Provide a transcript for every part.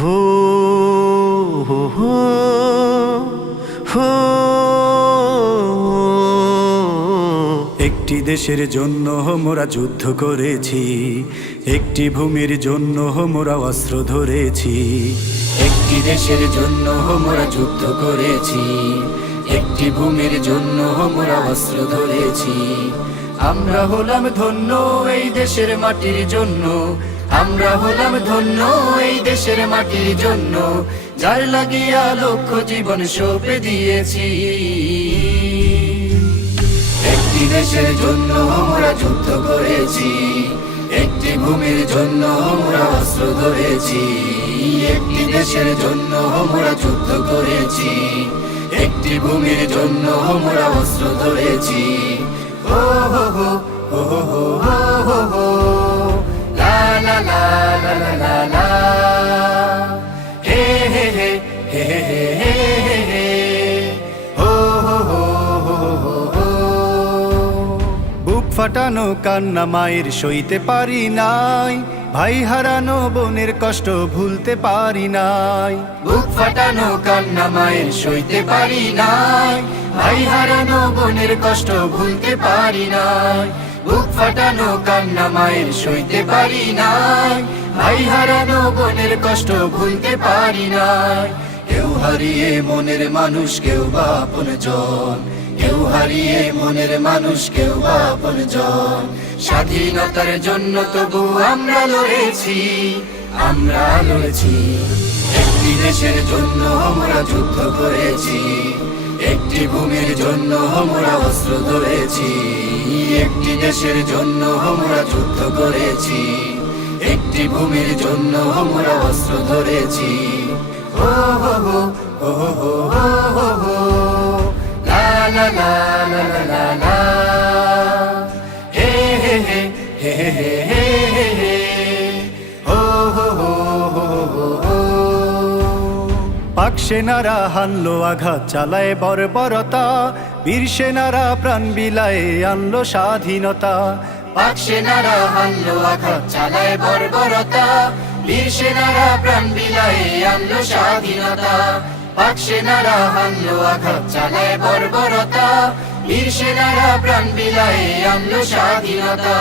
হো হো হো হো। একটি দেশের জন্য মোরা যুদ্ধ করেছি, একটি ভূমির জন্য মোরা অস্ত্র ধরেছি। একটি দেশের জন্য মোরা যুদ্ধ করেছি, একটি ভূমির জন্য মোরা অস্ত্র ধরেছি। আমরা হলাম ধন্য এই দেশের মাটির জন্য, আমরা হলাম ধন্য এই দেশের মাটির জন্য, যার লাগিয়া লক্ষ জীবন সঁপে দিয়েছি। একটি দেশের জন্য আমরা যুদ্ধ করেছি, একটি ভূমির জন্য আমরা অস্ত্র ধরেছি। একটি দেশের জন্য আমরা যুদ্ধ করেছি, একটি ভূমির জন্য আমরা অস্ত্র ধরেছি। ও হো হো হো হো হো হো, লা লা লা লা লা লা লা, হে হে হে হে হে হে হে হে, হো হো হো হো হো হো। বুক ফাটানো কান্না মায়ের সইতে পারি নাই, ভাই হারানো বোনের কষ্ট ভুলতে পারি নাই। বুক ফাটানো কান্না মায়ের সইতে পারি নাই, ভাই হারানো বোনের কষ্ট ভুলতে পারি নাই। বুক ফাটানো কান্না মায়ের সইতে পারি নাই, ভাই হারানো বোনের কষ্ট ভুলতে পারি নাই। কেউ হারিয়ে মনের মানুষ, কেউ বা আপনজন, কেউ হারিয়ে মনের মানুষ, কেউ বা আপনজন। স্বাধীনতার জন্য তবু আমরা লড়েছি, আমরা লড়েছি। একটি দেশের জন্য আমরা যুদ্ধ করেছি, একটি ভূমির জন্য আমরা অস্ত্র ধরেছি। একটি দেশের জন্য আমরা যুদ্ধ করেছি, একটি ভূমির জন্য আমরা অস্ত্র ধরেছি। ও হো হো হো হো হো হো হো, লা লা লা লা লা লা লা, হে হে হে হে হে হে হে হে, হো হো হো হো হো হো। পাক সেনারা হানলো আঘাত চালায় বর্বরতা, বীর সেনারা প্রাণ বিলায়ে আনলো স্বাধীনতা। পাক সেনারা হানলো আঘাত চালায় বর্বরতা, বীর সেনারা প্রাণ বিলায়ে আনলো স্বাধীনতা। পাক সেনারা হানলো আঘাত চালায় বর্বরতা, বীর সেনারা প্রাণ বিলায়ে আনলো স্বাধীনতা।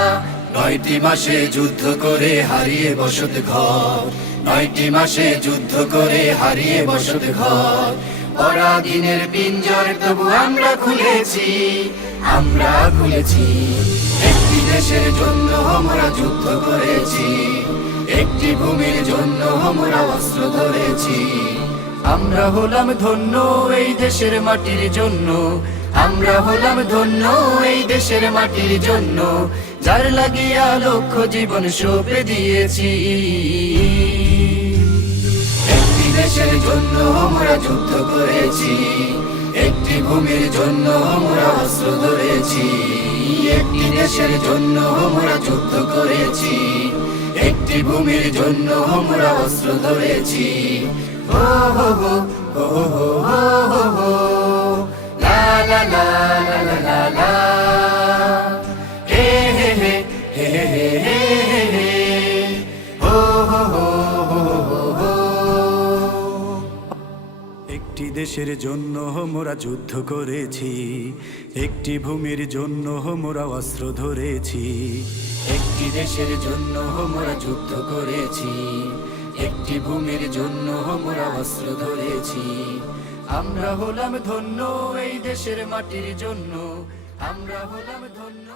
9টি মাসে যুদ্ধ করে হারিয়ে বসত ঘর, 9টি মাসে যুদ্ধ করে হারিয়ে বসত ঘর। পরাধীনের পিঞ্জর তবু আমরা খুলেছি, আমরা খুলেছি। একটি দেশের জন্য আমরা যুদ্ধ করেছি, একটি ভূমির জন্য আমরা অস্ত্র ধরেছি। আমরা হলাম ধন্য এই দেশের মাটির জন্য, আমরা হলাম ধন্য এই দেশের মাটির জন্য, যার লাগিয়া লক্ষ জীবন সঁপে দিয়েছি। একটি দেশের জন্য আমরা যুদ্ধ করেছি, একটি ভূমির জন্য আমরা অস্ত্র ধরেছি। একটি দেশের জন্য আমরা যুদ্ধ করেছি, একটি ভূমির জন্য আমরা অস্ত্র ধরেছি। ও হো হো হো হো হো হো হো, লা লা লা লা লা লা লা, হে হে হে হে হে হে হে হে, হো হো হো হো হো হো। একটি দেশের জন্য মোরা যুদ্ধ করেছি, একটি ভূমির জন্য মোরা অস্ত্র ধরেছি। একটি দেশের জন্য মোরা যুদ্ধ করেছি, একটি ভূমির জন্য মোরা অস্ত্র ধরেছি। আমরা হলাম ধন্য এই দেশের মাটির জন্য, আমরা হলাম ধন্য।